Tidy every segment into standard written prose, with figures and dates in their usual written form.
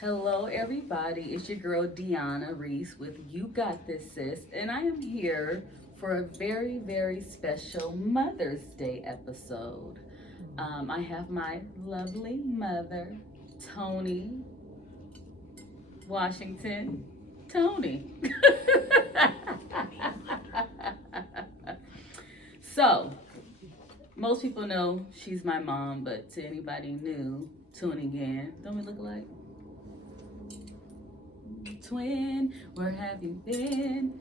Hello, everybody. It's your girl Deanna Reese with You Got This, Sis, and I am here for a very, very special Mother's Day episode. I have my lovely mother, Toni Washington. Toni. So, most people know she's my mom, but to anybody new, tuning in, don't we look alike? Twin, where have you been?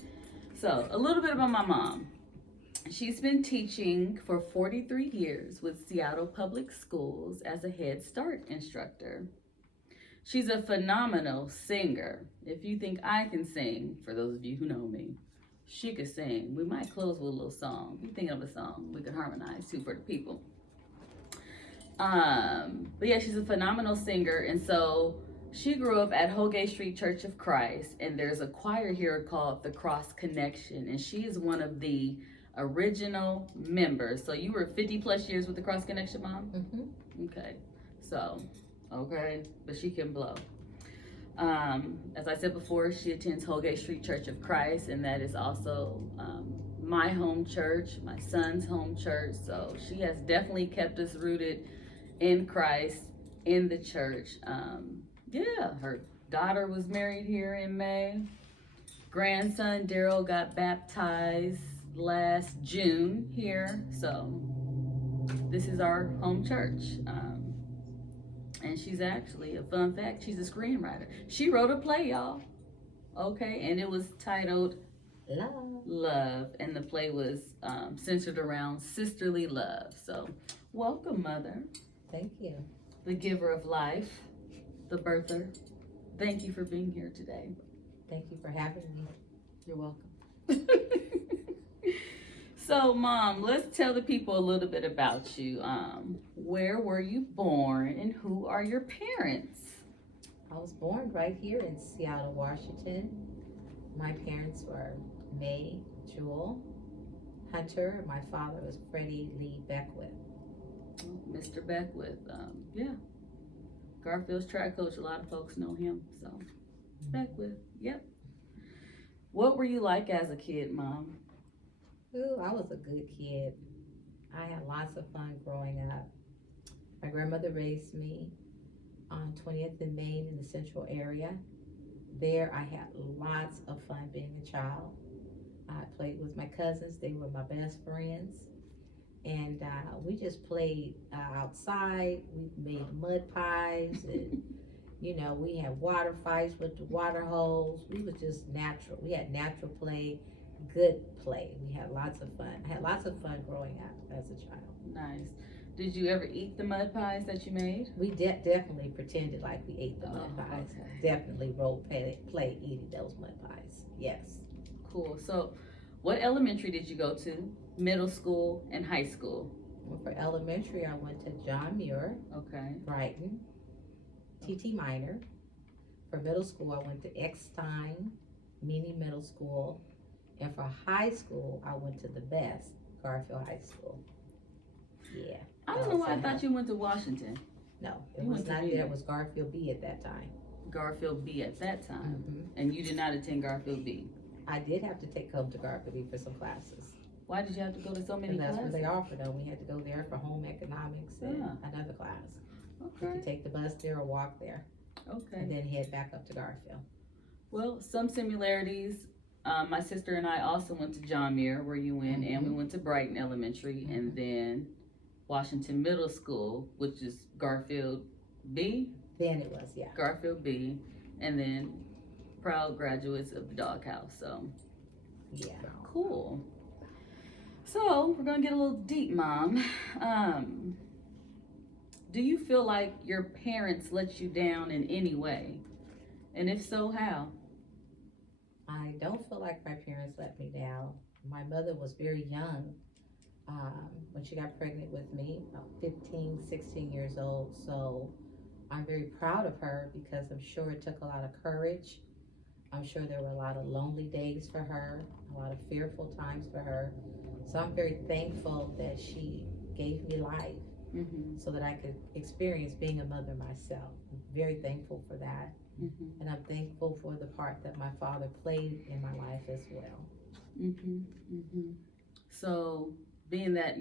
So, a little bit about my mom. She's been teaching for 43 years with Seattle Public Schools as a Head Start instructor. She's a phenomenal singer. If you think I can sing, for those of you who know me, she could sing. We might close with a little song. If you think of a song, we could harmonize too for the people. But yeah, she's a phenomenal singer, and so she grew up at Holgate Street Church of Christ, and there's a choir here called the Cross Connection, and she is one of the original members. So you were 50 plus years with the Cross Connection, Mom? Mm-hmm. Okay. So, okay, but she can blow. As I said before, she attends Holgate Street Church of Christ, and that is also my home church, my son's home church. So she has definitely kept us rooted in Christ, in the church. Yeah, her daughter was married here in May. Grandson Daryl got baptized last June here. So this is our home church. And she's actually, a fun fact, she's a screenwriter. She wrote a play, y'all. Okay, and it was titled Love. And the play was centered around sisterly love. So welcome, Mother. Thank you. The giver of life, the birther. Thank you for being here today. Thank you for having me. You're welcome. So, Mom, let's tell the people a little bit about you. Where were you born and who are your parents? I was born right here in Seattle, Washington. My parents were May Jewel Hunter. My father was Freddie Lee Beckwith. Mr. Beckwith, yeah. Garfield's track coach, a lot of folks know him, so Beckwith, yep. What were you like as a kid, Mom? Ooh, I was a good kid. I had lots of fun growing up. My grandmother raised me on 20th and Main in the central area. There I had lots of fun being a child. I played with my cousins. They were my best friends. And we just played outside. We made mud pies and, we had water fights with the water hose. We was just natural. We had natural play, good play. We had lots of fun. I had lots of fun growing up as a child. Nice. Did you ever eat the mud pies that you made? We definitely pretended like we ate the mud pies. Okay. Definitely role play eating those mud pies. Yes. Cool. So, what elementary did you go to? Middle school and high school? Well, for elementary, I went to John Muir, Okay. Brighton, T.T. Minor. For middle school, I went to Eckstein, Meany Middle School. And for high school, I went to the best, Garfield High School. Yeah. I don't know why I thought you went to Washington. No, it You was went to not Meany. there. It was Garfield B at that time. Garfield B at that time. Mm-hmm. And you did not attend Garfield B. I did have to take home to Garfield B for some classes. Why did you have to go to so many And that's classes? where they offered them. We had to go there for home economics and another class. We Okay. could take the bus there or walk there Okay. and then head back up to Garfield. Well, some similarities. My sister and I also went to John Muir, where you went, and we went to Brighton Elementary, and then Washington Middle School, which is Garfield B. Then it was, yeah. Garfield B, and then proud graduates of the Doghouse. So Yeah. cool. So we're gonna get a little deep, Mom. Do you feel like your parents let you down in any way? And if so, how? I don't feel like my parents let me down. My mother was very young when she got pregnant with me, about 15, 16 years old. So I'm very proud of her because I'm sure it took a lot of courage. I'm sure there were a lot of lonely days for her, a lot of fearful times for her. So I'm very thankful that she gave me life so that I could experience being a mother myself. I'm very thankful for that. And I'm thankful for the part that my father played in my life as well. So, being that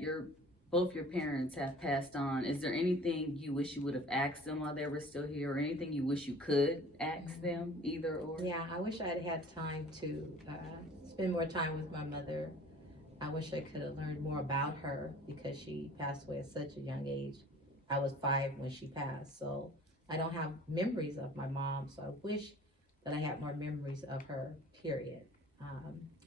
both your parents have passed on, is there anything you wish you would have asked them while they were still here, or anything you wish you could ask them, either or? Yeah, I wish I'd had time to spend more time with my mother. I wish I could have learned more about her because she passed away at such a young age. I was 5 when she passed, so I don't have memories of my mom, so I wish that I had more memories of her, period.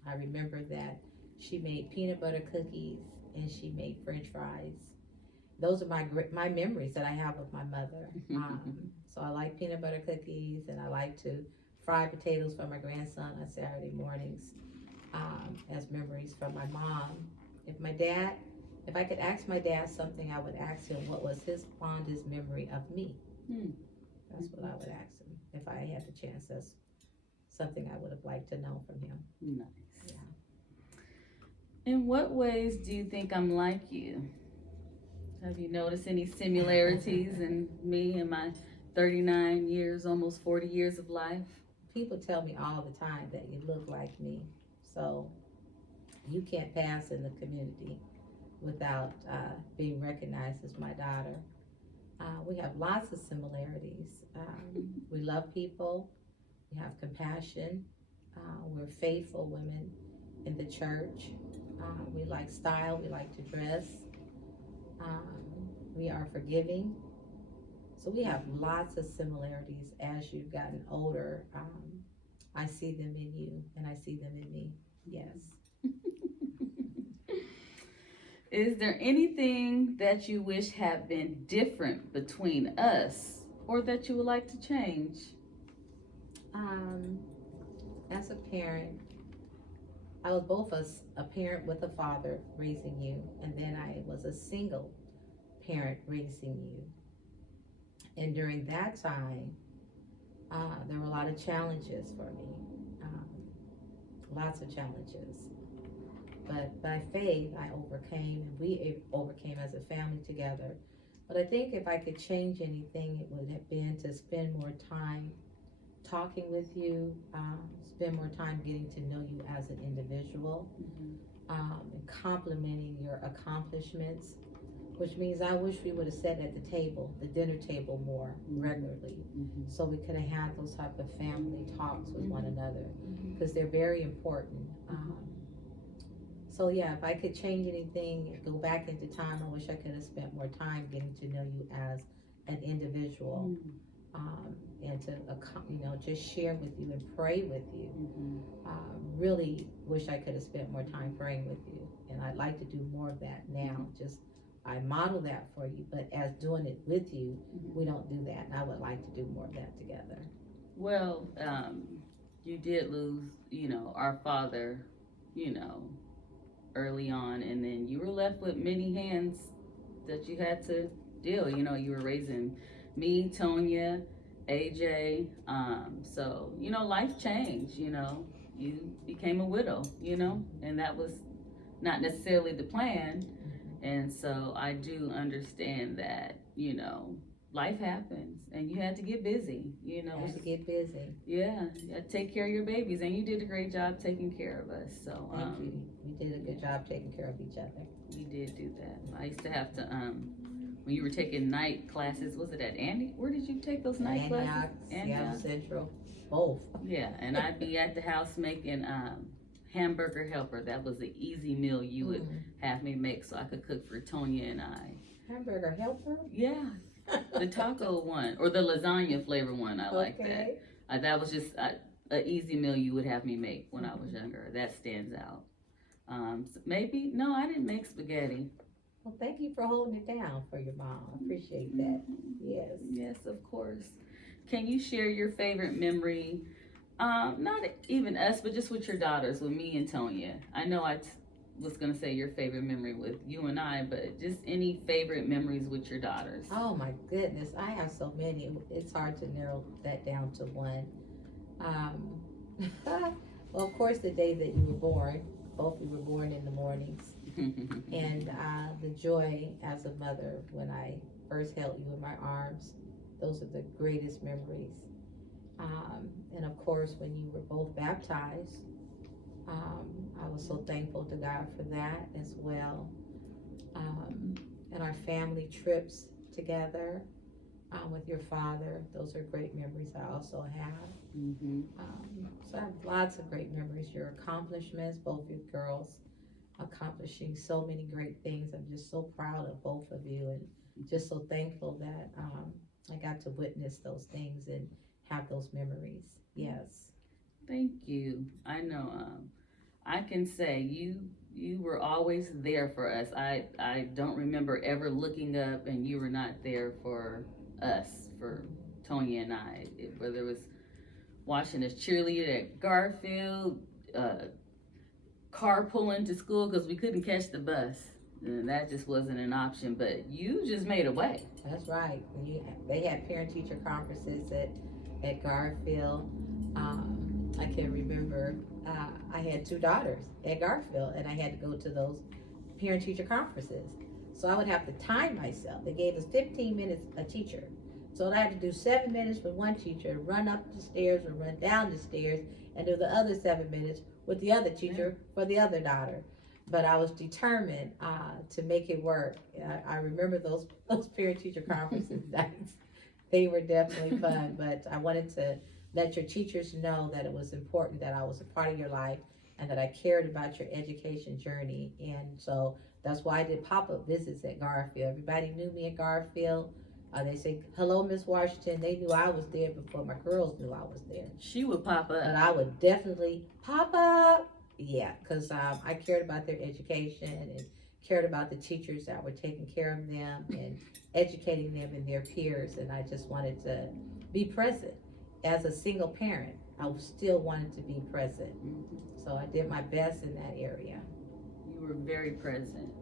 I remember that she made peanut butter cookies and she made French fries. Those are my memories that I have of my mother. So I like peanut butter cookies, and I like to fry potatoes for my grandson on Saturday mornings as memories from my mom. If I could ask my dad something, I would ask him what was his fondest memory of me. That's what I would ask him if I had the chance. That's something I would have liked to know from him. Nice. Yeah. In what ways do you think I'm like you? Have you noticed any similarities in me and my 39 years, almost 40 years of life? People tell me all the time that you look like me. So you can't pass in the community without being recognized as my daughter. We have lots of similarities. We love people. We have compassion. We're faithful women in the church. We like style. We like to dress. We are forgiving. So we have lots of similarities. As you've gotten older, I see them in you and I see them in me. Yes. Is there anything that you wish had been different between us, or that you would like to change? As a parent, I was both a parent with a father raising you, and then I was a single parent raising you. And during that time, there were a lot of challenges for me, lots of challenges. But by faith, I overcame, and we overcame as a family together. But I think if I could change anything, it would have been to spend more time talking with you, spend more time getting to know you as an individual, and complimenting your accomplishments, which means I wish we would have sat at the table, the dinner table, more regularly, so we could have had those type of family talks with one another, because they're very important. So yeah, if I could change anything, go back into time, I wish I could have spent more time getting to know you as an individual, and to just share with you and pray with you. Really wish I could have spent more time praying with you, and I'd like to do more of that now. Just I model that for you, but as doing it with you, we don't do that, and I would like to do more of that together. Well, you did lose, our father, early on, and then you were left with many hands that you had to deal. You were raising me, Tonya, AJ, so life changed. You became a widow, and that was not necessarily the plan. And so I do understand that life happens, and you had to get busy. You had to get busy. Yeah, you had to take care of your babies, and you did a great job taking care of us. So thank you. You did a good job taking care of each other. We did do that. I used to have to when you were taking night classes. Was it at Andy? Where did you take those night classes? Seattle Central, both. Yeah, and I'd be at the house making hamburger helper. That was the easy meal you would have me make, so I could cook for Tonya and I. Hamburger helper? Yeah. The taco one, or the lasagna flavor one, I like that. That was just an easy meal you would have me make when I was younger. That stands out. Maybe, no, I didn't make spaghetti. Well, thank you for holding it down for your mom. I appreciate that. Yes. Yes, of course. Can you share your favorite memory? Not even us, but just with your daughters, with me and Tonya. I know I was going to say your favorite memory with you and I, but just any favorite memories with your daughters. Oh my goodness, I have so many. It's hard to narrow that down to one. Well, of course, the day that you were born, both we were born in the mornings. And the joy as a mother when I first held you in my arms, those are the greatest memories. And of course, when you were both baptized, I was so thankful to God for that as well. And our family trips together with your father, those are great memories I also have. So I have lots of great memories. Your accomplishments, both your girls accomplishing so many great things. I'm just so proud of both of you and just so thankful that I got to witness those things and have those memories. Yes. Thank you. I know. I can say you were always there for us. I don't remember ever looking up and you were not there for us, for Toni and I. Whether it was watching us cheerlead at Garfield, carpooling to school because we couldn't catch the bus. And that just wasn't an option, but you just made a way. That's right. They had parent-teacher conferences at Garfield. I can remember I had 2 daughters at Garfield, and I had to go to those parent-teacher conferences. So I would have to time myself. They gave us 15 minutes a teacher. So I had to do 7 minutes with one teacher, run up the stairs or run down the stairs, and do the other 7 minutes with the other teacher for the other daughter. But I was determined to make it work. I remember those parent-teacher conferences nights. They were definitely fun, but I wanted to let your teachers know that it was important that I was a part of your life and that I cared about your education journey. And so that's why I did pop-up visits at Garfield. Everybody knew me at Garfield. They say, hello, Miss Washington. They knew I was there before my girls knew I was there. She would pop up. But I would definitely pop up. Yeah, because I cared about their education and cared about the teachers that were taking care of them and educating them and their peers. And I just wanted to be present. As a single parent, I still wanted to be present. So I did my best in that area. You were very present.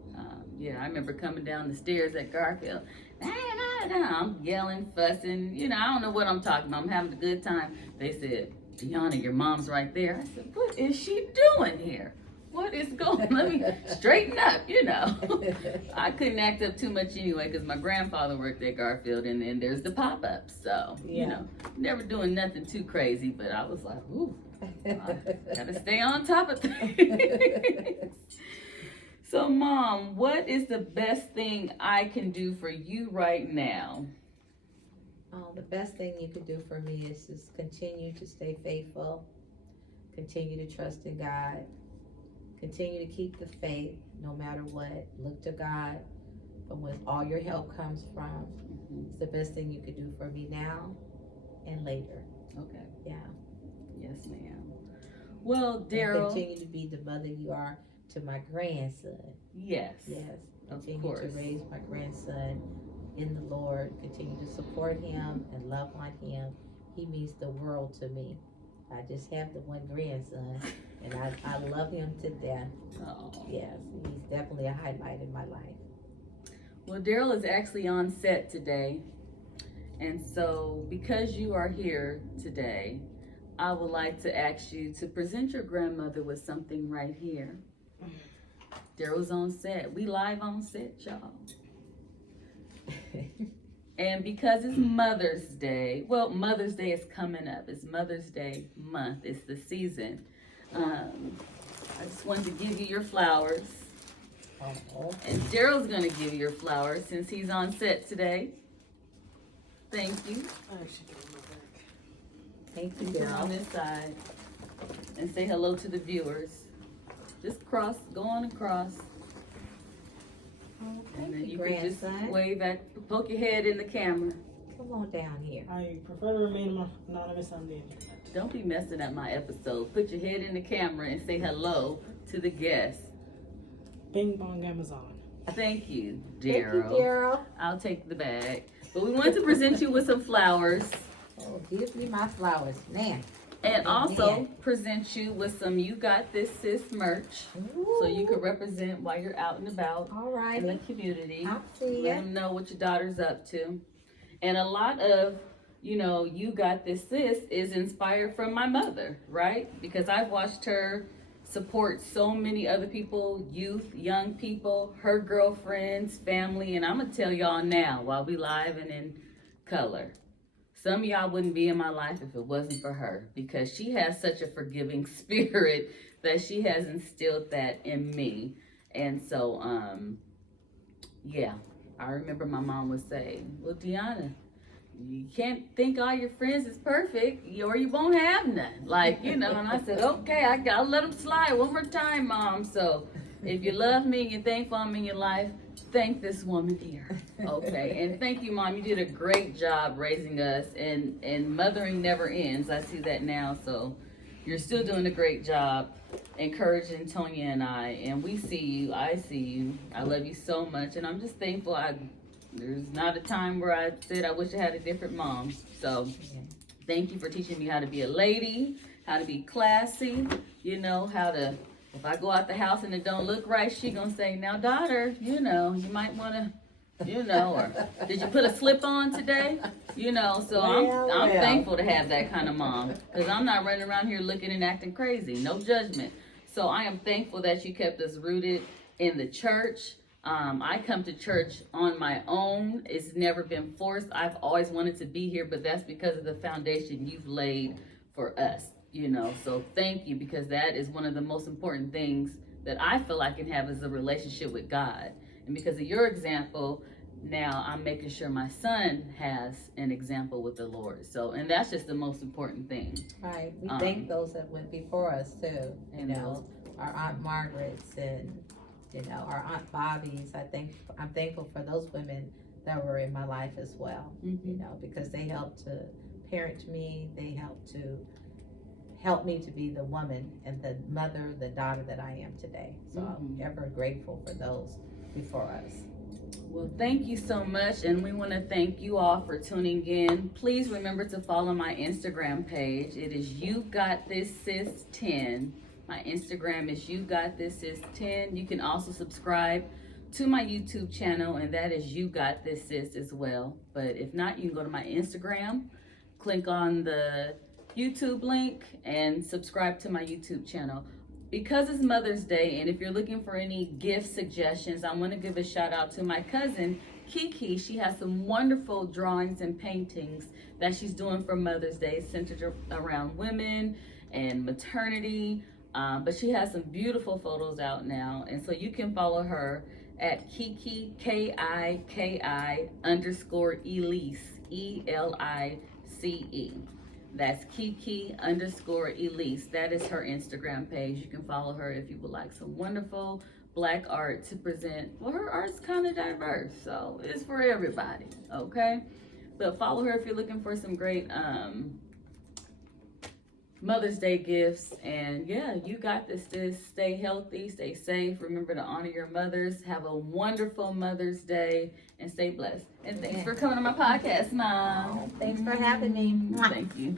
Yeah, I remember coming down the stairs at Garfield. I'm yelling, fussing. I don't know what I'm talking about. I'm having a good time. They said, Deanna, your mom's right there. I said, what is she doing here? What is going on? Let me straighten up, I couldn't act up too much anyway because my grandfather worked at Garfield and then there's the pop-ups. So, never doing nothing too crazy, but I was like, ooh, I gotta stay on top of things. So, Mom, what is the best thing I can do for you right now? The best thing you can do for me is just continue to stay faithful, continue to trust in God, continue to keep the faith no matter what. Look to God from where all your help comes from. It's the best thing you could do for me now and later. Okay. Yeah. Yes, ma'am. Well, Daryl. Continue to be the mother you are to my grandson. Yes. Yes. Of Continue course. to raise my grandson in the Lord. Continue to support him and love on him. He means the world to me. I just have the one grandson, and I love him to death. Oh. Yes, he's definitely a highlight in my life. Well, Daryl is actually on set today, and so because you are here today, I would like to ask you to present your grandmother with something right here. Daryl's on set. We live on set, y'all. And because it's Mother's Day, well, Mother's Day is coming up. It's Mother's Day month. It's the season. I just wanted to give you your flowers. And Daryl's going to give you your flowers since he's on set today. Thank you. Thank you, Turn on girl. this side and say hello to the viewers. Just go on across. Oh, And thank then you, you can just grandson. wave poke your head in the camera. Come on down here. I prefer to remain anonymous on the internet. Don't be messing up my episode. Put your head in the camera and say hello to the guests. Bing bong Amazon. Thank you, Thank you, Daryl. Daryl. I'll take the bag. But we want to present you with some flowers Oh, give me my flowers now. and also Amen. present you with some You Got This Sis merch so you can represent while you're out and about All in the right. community. I'll see Let ya. them know what your daughter's up to. And a lot of, You Got This Sis is inspired from my mother, right? Because I've watched her supports so many other people, youth, young people, her girlfriends, family, and I'm gonna tell y'all now while we live and in color. Some of y'all wouldn't be in my life if it wasn't for her, because she has such a forgiving spirit that she has instilled that in me. And so, yeah, I remember my mom would say, well, Deanna, you can't think all your friends is perfect or you won't have none. Like, you know, and I said, okay, I gotta let them slide one more time, Mom. So if you love me and you're thankful I'm in your life, thank this woman here. Okay, and thank you, Mom. You did a great job raising us, and mothering never ends. I see that now, so you're still doing a great job encouraging Tonya and I, and we see you. I see you. I love you so much, and I'm just thankful. There's not a time where I said I wish I had a different mom. So thank you for teaching me how to be a lady, how to be classy, you know, how to, if I go out the house and it don't look right, she gonna say, now daughter, you know, you might wanna, you know, or did you put a slip on today? You know, so I'm thankful to have that kind of mom, because I'm not running around here looking and acting crazy. No judgment. So I am thankful that you kept us rooted in the church. I come to church on my own. It's never been forced. I've always wanted to be here, but that's because of the foundation you've laid for us, you know. So thank you, because that is one of the most important things that I feel I can have, is a relationship with God. And because of your example, now I'm making sure my son has an example with the Lord. So, and that's just the most important thing. Right. We thank those that went before us too. You know, our Aunt Margaret's and, you know, our Aunt Bobby's. I'm thankful for those women that were in my life as well. Mm-hmm. You know, because they helped to parent me. They helped to help me to be the woman and the mother, the daughter that I am today. So I'm ever grateful for those before us. Well, thank you so much, and we want to thank you all for tuning in. Please remember to follow my Instagram page. It is You Got This Sis 10. My Instagram is You Got This Sis 10. You can also subscribe to my YouTube channel, and that is You Got This Sis as well. But if not, you can go to my Instagram, click on the YouTube link, and subscribe to my YouTube channel. Because it's Mother's Day, and if you're looking for any gift suggestions, I want to give a shout out to my cousin, Kiki. She has some wonderful drawings and paintings that she's doing for Mother's Day, centered around women and maternity. But she has some beautiful photos out now, and so you can follow her at Kiki, KIKI _Elise, ELICE. That's Kiki _Elise. That is her Instagram page. You can follow her if you would like some wonderful Black art to present. Well, her art's kind of diverse, so it's for everybody, okay? But follow her if you're looking for some great Mother's Day gifts. And yeah, you got this. Stay healthy, stay safe. Remember to honor your mothers. Have a wonderful Mother's Day and stay blessed. And thanks for coming on my podcast, Mom. Thanks for having me. Thank you.